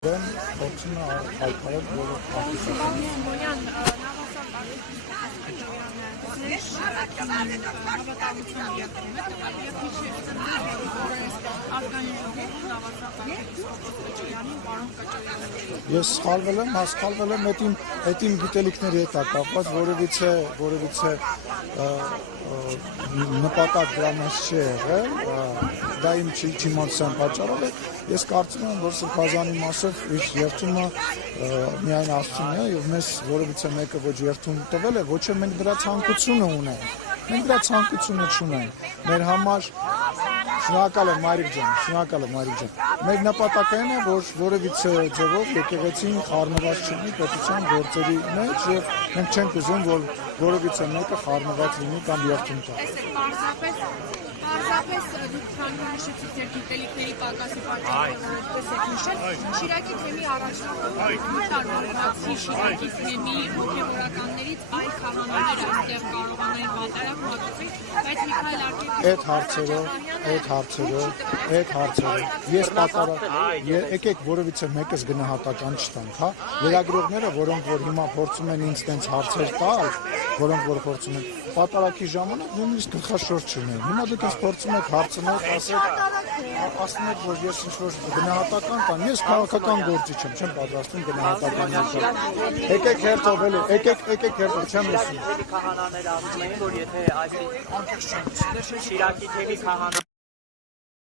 Ես սխալվել եմ, հասկալվել եմ այդ իմ գիտելիքների հետ կապված, որևիցե նպատակ դրա մեջ չի եղել, դա իմ չիմացության պատճառով է, ես կարծում եմ, որ Սրբազանի մասով իր երթումը միայն Աստծուն է եւ մեզ որևիցե մեկը ոչ երթում տվել է, ոչ էլ մենք դրա ցանկությունը ունենք, մենք դրա ցանկությունը չունենք, մեր համար շնորհակալ եմ Մարիկ ջան, մեր նպատակն է, որ որևիցե ձևով եկեղեցին խառնված չլինի պետության գործերի մեջ եւ մենք չենք ուզում, որ որևիցե մեկը խառնված լինի կամ երթում տա։ Պարզապես դուք քանի նշեցիք ձեր գիտելիքների պակասի պատճառով որպես եք նշել, Շիրակի թեմի առաջնորդի Շիրակի թեմի հոգևորականներից այլ քահանաներ այստեղ կարողանային վատարակ մատուցել, բայց Միքայել այդ հարցերով ես պատառակ եկեք որևիցե մեկս գնահատական չտանք, հա, լրագրողները, որոնք որ հիմա փորձում են ինձ տենց հարցեր տալ, որոնք որ փորձում են պատարակի ժամանակ նույնիսկ գլխաշորջ չունեն։ Հիմա դուք ինձ փորձում եք հարցնել, ասում եք, որ ես ինչ-որ գնահատական տամ, ես քաղաքական գործիչ եմ, չեմ պատրաստվում գնահատական ներկայացնել։ Եկեք հերթով, չեմ լսում։ Քահանաները ասում էին, որ եթե այս Շիրակի թեմի քահանա